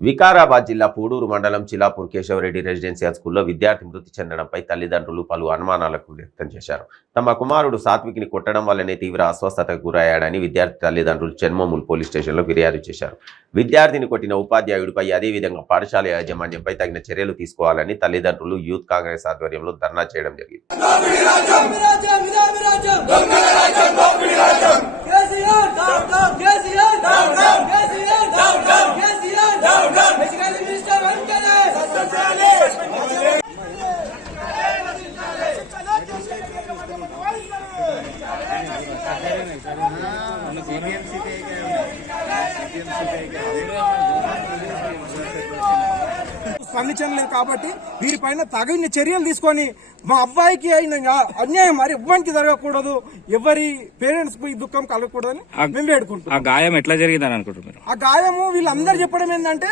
వికారాబాద్ జిల్లా పూడూరు మండలం చిలాపూర్ కేశవరెడ్డి రెసిడెన్షియల్ స్కూల్లో విద్యార్థి మృతి చెందడంపై తల్లిదండ్రులు పలు అనుమానాలకు వ్యక్తం చేశారు. తమ కుమారుడు సాత్విక్ని కొట్టడం వల్లనే తీవ్ర అస్వస్థతకు గురయ్యాడని విద్యార్థి తల్లిదండ్రులు చెన్మమూల్ పోలీస్ స్టేషన్లో ఫిర్యాదు చేశారు. విద్యార్థిని కొట్టిన ఉపాధ్యాయుడిపై అదేవిధంగా పాఠశాల యాజమాన్యంపై తగిన చర్యలు తీసుకోవాలని తల్లిదండ్రులు యూత్ కాంగ్రెస్ ఆధ్వర్యంలో ధర్నా చేయడం జరిగింది. స్పందించలేదు కాబట్టి వీరిపైన తగిన చర్యలు తీసుకొని మా అబ్బాయికి అయిన అన్యాయం మరి ఎవ్వరికి జరగకూడదు, ఎవరి పేరెంట్స్ ఈ దుఃఖం కలగకూడదని మేము వేడుకుంటాం. ఆ గాయం ఎట్లా జరిగిందని అనుకుంటున్నారు? ఆ గాయము వీళ్ళందరూ చెప్పడం ఏంటంటే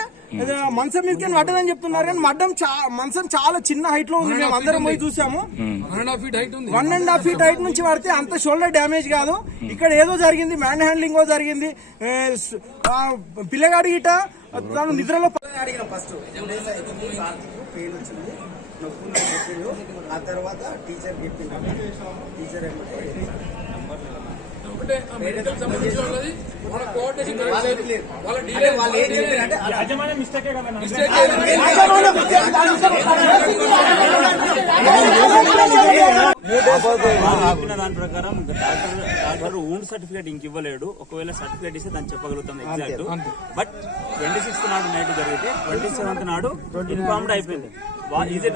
మంచం మీదకి పడ్డదని చెప్తున్నారు, కానీ మంచం చాలా చిన్న హైట్ లో ఉంది. మేము అందరం పోయి చూసాము. 1.5 feet హైట్ నుంచి పడితే అంత షోల్డర్ డ్యామేజ్ కాదు. ఇక్కడ ఏదో జరిగింది, మ్యాన్ హ్యాండ్లింగ్ జరిగింది. పిల్లగాడి గిట తను నిద్రలో అడిగిన ఫస్ట్ పెయిన్ వచ్చింది, నొప్పులు చెప్పిండు. ఆ తర్వాత టీచర్ చెప్పిండు. టీచర్ వాళ్ళు ఏం చెప్పారంటే చెప్పిన దాని ప్రకారం డాక్టర్ ఊండ్ సర్టిఫికేట్ ఇంక ఇవ్వలేడు. ఒకవేళ సర్టిఫికేట్ ఇస్తే దాన్ని చెప్పగలుగుతాం ఎగ్జాక్ట్. బట్ 26th నాడు నైట్ జరిగితే 27th నాడు ఇన్ఫార్మ్డ్ అయిపోయింది. ఇది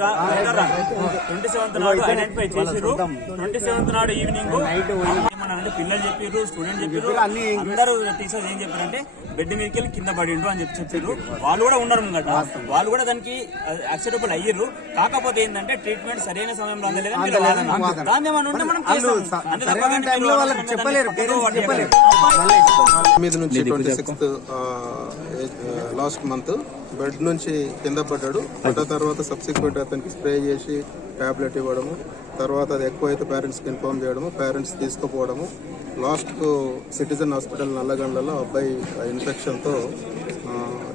27th నాడు ఐడెంటిఫై చేసిర్రు. 27th నాడు ఈవినింగ్ ఏమన్నారంటే పిల్లలు చెప్పారు, స్టూడెంట్ చెప్పారు, అందరూ టీచర్స్ ఏం చెప్పారంటే బెడ్ మీదకి వెళ్ళి కింద పడిండ్రు అని చెప్పారు. వాళ్ళు కూడా ఉన్నారు ముంగట, వాళ్ళు కూడా దానికి యాక్సెప్టబుల్ అయ్యారు. కాకపోతే ఏంటంటే ట్రీట్మెంట్ సరైన సమయంలో అందలేదని దాన్ని ఏమన్నా ఉంటే మనం చెప్పలేరు. మీద నుంచి 26th లాస్ట్ మంత్ బెడ్ నుంచి కింద పడ్డాడు. పడ్డ తర్వాత సబ్సిక్వెంట్ అతనికి స్ప్రే చేసి టాబ్లెట్ ఇవ్వడము, తర్వాత అది ఎక్కువైతే పేరెంట్స్కి ఇన్ఫార్మ్ చేయడము, పేరెంట్స్ తీసుకుపోవడము. లాస్ట్కు సిటిజన్ హాస్పిటల్ నల్లగండ్లలో అబ్బాయి ఇన్ఫెక్షన్తో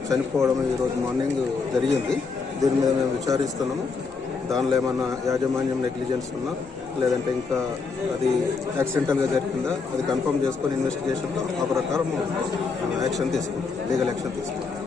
చనిపోవడం ఈరోజు మార్నింగ్ జరిగింది. దీని మీద మేము విచారిస్తున్నాము. దానిలో ఏమన్నా యాజమాన్యం నెగ్లిజెన్స్ ఉన్నా లేదంటే ఇంకా అది యాక్సిడెంటల్గా జరిగిందా అది కన్ఫర్మ్ చేసుకొని ఇన్వెస్టిగేషన్లో ఆ ప్రకారం యాక్షన్ తీసుకుంటాం, లీగల్ యాక్షన్ తీసుకుంటాం.